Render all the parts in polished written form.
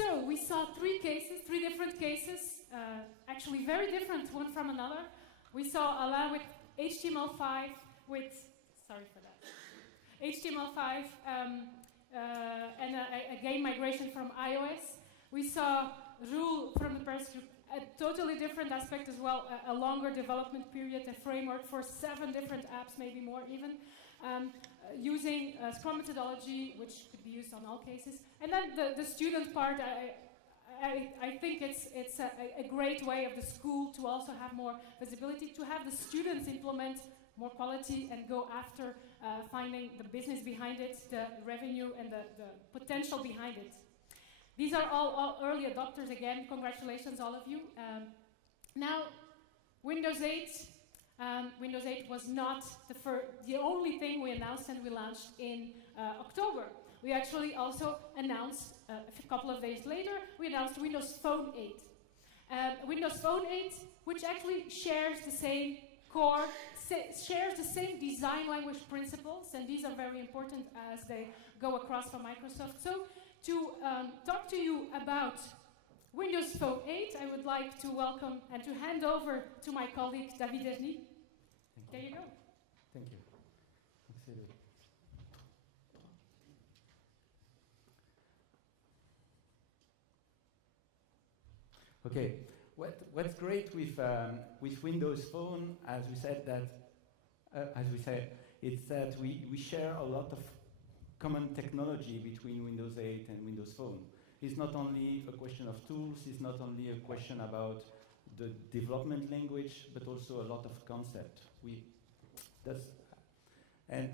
So we saw three different cases, actually very different one from another. We saw Alain with HTML5 sorry for that, HTML5 and a game migration from iOS. We saw Roel from the Paris group, a totally different aspect as well, a longer development period, a framework for 7 different apps, maybe more even, using Scrum methodology, which could be used on all cases. And then the student part, I think it's a great way of the school to also have more visibility, to have the students implement more quality and go after finding the business behind it, the revenue and the potential behind it. These are all early adopters again. Congratulations, all of you. Now, Windows 8. Windows 8 was not the only thing we announced and we launched in October. We actually also announced, a couple of days later, we announced Windows Phone 8. Windows Phone 8, which actually shares the same core, shares the same design language principles, and these are very important as they go across from Microsoft. So, to talk to you about Windows Phone 8, I would like to welcome and to hand over to my colleague David Erny. There you go. Thank you. Okay, what's great with Windows Phone, as we said, it's that we share a lot of common technology between Windows 8 and Windows Phone. It's not only a question of tools, it's not only a question about the development language, but also a lot of concept. And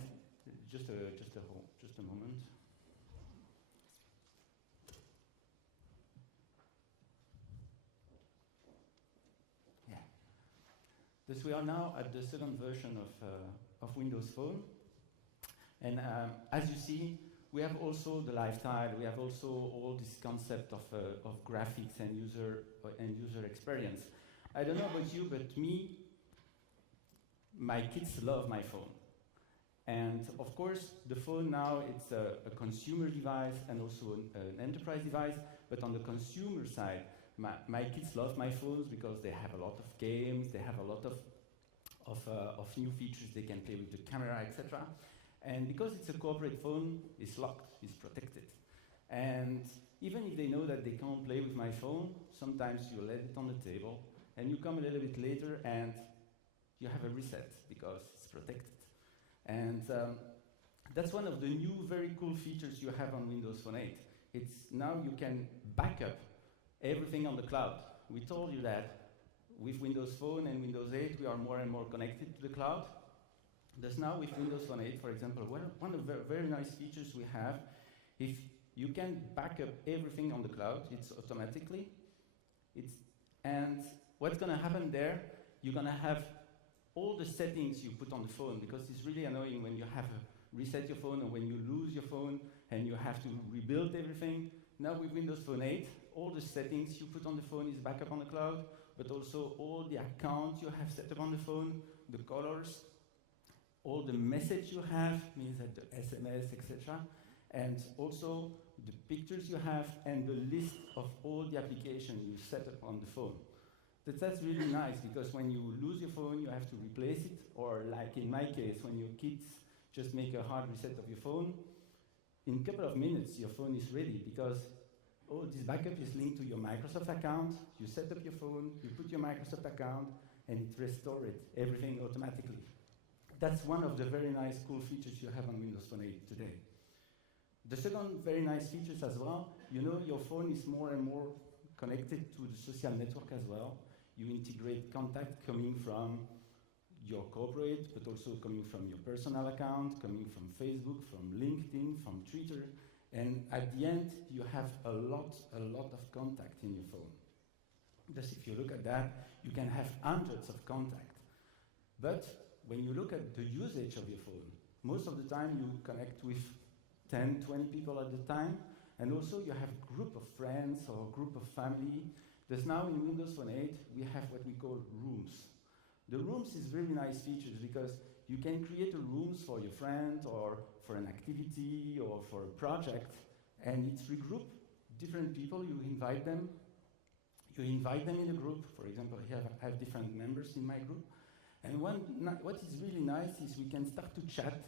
just a moment. Yeah. Thus we are now at the second version of Windows Phone. And as you see, we have also the lifestyle, we have also all this concept of graphics and user experience. I don't know about you, but my kids love my phone. And of course, the phone now, it's a consumer device and also an enterprise device, but on the consumer side, my kids love my phones because they have a lot of games, they have a lot of new features they can play with the camera, etc. And because it's a corporate phone, it's locked, it's protected. And even if they know that they can't play with my phone, sometimes you let it on the table, and you come a little bit later and you have a reset because it's protected. And that's one of the new very cool features you have on Windows Phone 8. It's now you can back up everything on the cloud. We told you that with Windows Phone and Windows 8, we are more and more connected to the cloud. Thus now with Windows Phone 8, for example, one of the very nice features we have, if you can back up everything on the cloud, it's automatically. And what's going to happen there, you're going to have all the settings you put on the phone, because it's really annoying when you have to reset your phone or when you lose your phone and you have to rebuild everything. Now with Windows Phone 8, all the settings you put on the phone is back up on the cloud, but also all the accounts you have set up on the phone, the colors, all the message you have, means that the SMS, etc., and also the pictures you have and the list of all the applications you set up on the phone. That's really nice, because when you lose your phone, you have to replace it, or like in my case, when your kids just make a hard reset of your phone, in a couple of minutes, your phone is ready, because all this backup is linked to your Microsoft account. You set up your phone, you put your Microsoft account, and it restores everything automatically. That's one of the very nice, cool features you have on Windows Phone 8 today. The second very nice features as well, you know, your phone is more and more connected to the social network as well. You integrate contact coming from your corporate, but also coming from your personal account, coming from Facebook, from LinkedIn, from Twitter, and at the end, you have a lot of contact in your phone. Just if you look at that, you can have hundreds of contacts. But when you look at the usage of your phone, most of the time you connect with 10, 20 people at the time, and also you have a group of friends or a group of family. There's now in Windows Phone 8, we have what we call rooms. The rooms is really nice features because you can create a rooms for your friend or for an activity or for a project, and it's regroup different people, you invite them in a group. For example, I have different members in my group. And what is really nice is we can start to chat.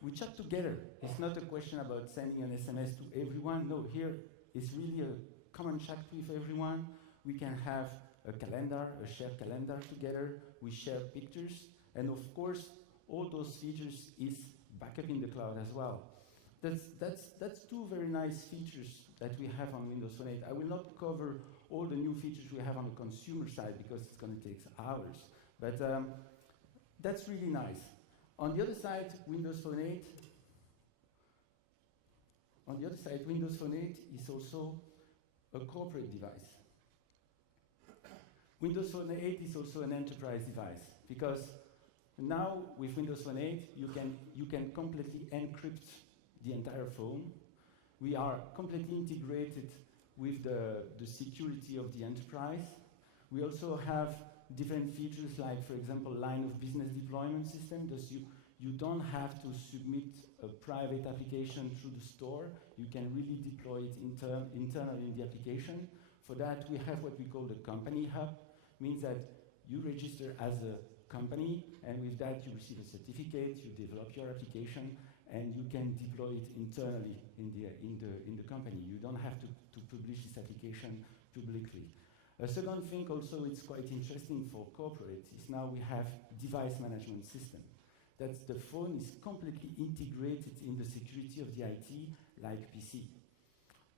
We chat together. It's not a question about sending an SMS to everyone. No, here it's really a common chat with everyone. We can have a calendar, a shared calendar together. We share pictures. And of course, all those features is backup in the cloud as well. That's two very nice features that we have on Windows Phone 8. I will not cover all the new features we have on the consumer side because it's going to take hours. But that's really nice. On the other side, Windows Phone 8 is also a corporate device. Windows Phone 8 is also an enterprise device because now with Windows Phone 8 you can completely encrypt the entire phone. We are completely integrated with the security of the enterprise. We also have different features like, for example, line of business deployment system. Thus you don't have to submit a private application through the store. You can really deploy it internally in the application. For that, we have what we call the company hub. Means that you register as a company, and with that you receive a certificate, you develop your application, and you can deploy it internally in the company. You don't have to publish this application publicly. A second thing also it's quite interesting for corporates is now we have device management system. That's the phone is completely integrated in the security of the IT like PC.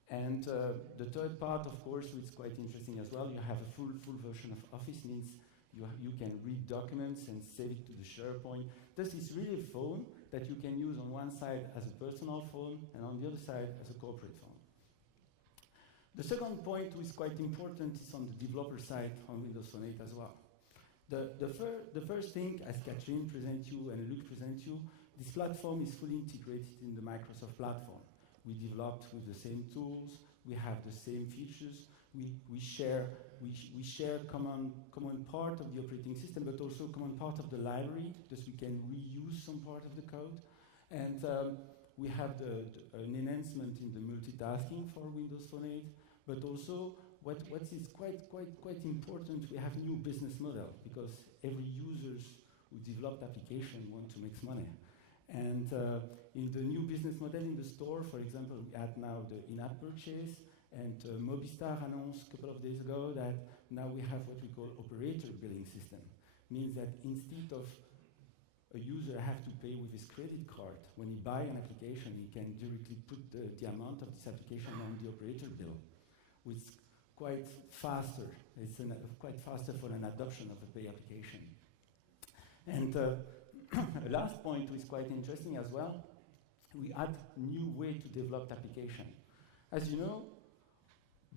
And the third part, of course, which is quite interesting as well, you have a full version of Office, means you can read documents and save it to the SharePoint. This is really a phone that you can use on one side as a personal phone and on the other side as a corporate phone. The second point, which is quite important, is on the developer side on Windows Phone 8 as well. The first thing, as Catherine presents you and Luc presents you, this platform is fully integrated in the Microsoft platform. We developed with the same tools, we have the same features, we share common part of the operating system, but also common part of the library, because we can reuse some part of the code. And we have an enhancement in the multitasking for Windows Phone 8, but also what is quite important, we have new business model, because every users who develop application want to make money. And in the new business model in the store, for example, we add now the in-app purchase, and Mobistar announced a couple of days ago that now we have what we call operator billing system. Means that instead of a user have to pay with his credit card, when he buy an application, he can directly put the amount of this application on the operator bill, which is quite faster. It's quite faster for an adoption of a pay application. And a last point which is quite interesting as well, we add new way to develop application. As you know,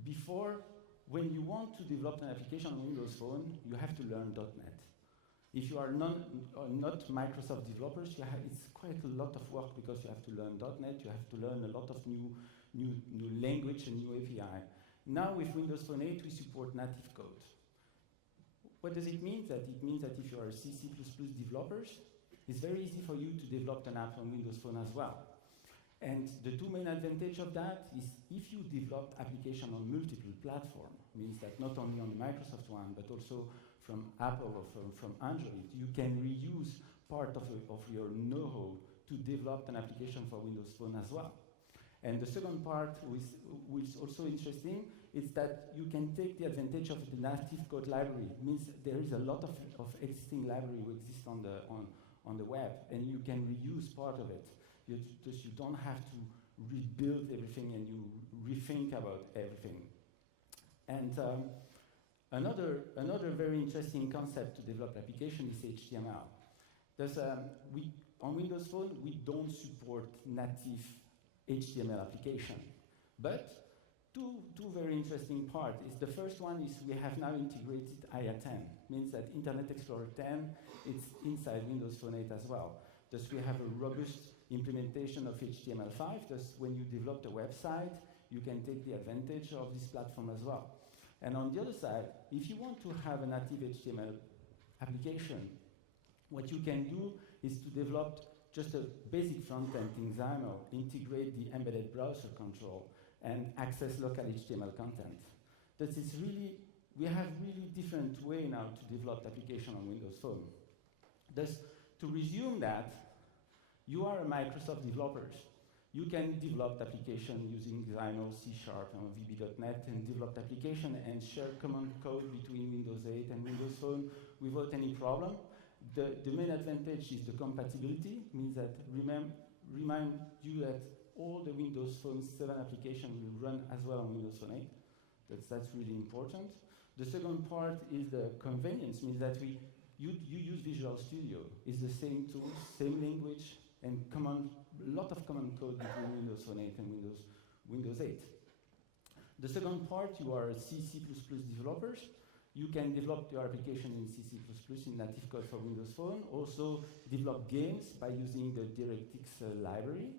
before, when you want to develop an application on Windows Phone, you have to learn .NET. If you are not Microsoft developers, it's quite a lot of work because you have to learn .NET, you have to learn a lot of new language and new API. Now with Windows Phone 8, we support native code. What does it mean? It means that if you are C++ developers, it's very easy for you to develop an app on Windows Phone as well. And the two main advantages of that is if you develop application on multiple platforms, means that not only on the Microsoft one, but also from Apple or from Android, you can reuse part of your know-how to develop an application for Windows Phone as well. And the second part, which is also interesting, is that you can take the advantage of the native code library. It means there is a lot of existing library who exist on the web, and you can reuse part of it. You don't have to rebuild everything and you rethink about everything. And another very interesting concept to develop application is HTML. On Windows Phone, we don't support native HTML application. But two very interesting parts is the first one is we have now integrated IA 10. Means that Internet Explorer 10, it's inside Windows Phone 8 as well. Thus we have a robust implementation of HTML5. Thus when you develop a website, you can take the advantage of this platform as well. And on the other side, if you want to have a native HTML application, what you can do is to develop just a basic front-end in XAML, integrate the embedded browser control, and access local HTML content. That is really, we have really different way now to develop application on Windows Phone. Thus, to resume that, you are a Microsoft developers. You can develop application using Xamarin, C# and VB.NET and develop application and share common code between Windows 8 and Windows Phone without any problem. The main advantage is the compatibility, means that remind you that all the Windows Phone 7 application will run as well on Windows Phone 8. That's really important. The second part is the convenience, means that you use Visual Studio. It's the same tools, same language, and lot of common code between Windows Phone 8 and Windows 8. The second part, you are C++ developers. You can develop your application in C++ in native code for Windows Phone. Also develop games by using the DirectX library.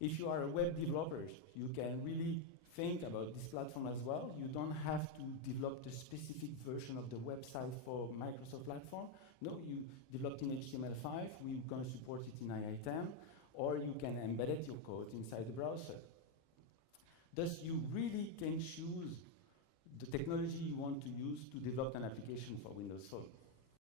If you are a web developer, you can really think about this platform as well. You don't have to develop the specific version of the website for Microsoft platform. No, you developed in HTML5, we're going to support it in II10, or you can embed it, your code inside the browser. Thus, you really can choose the technology you want to use to develop an application for Windows Phone.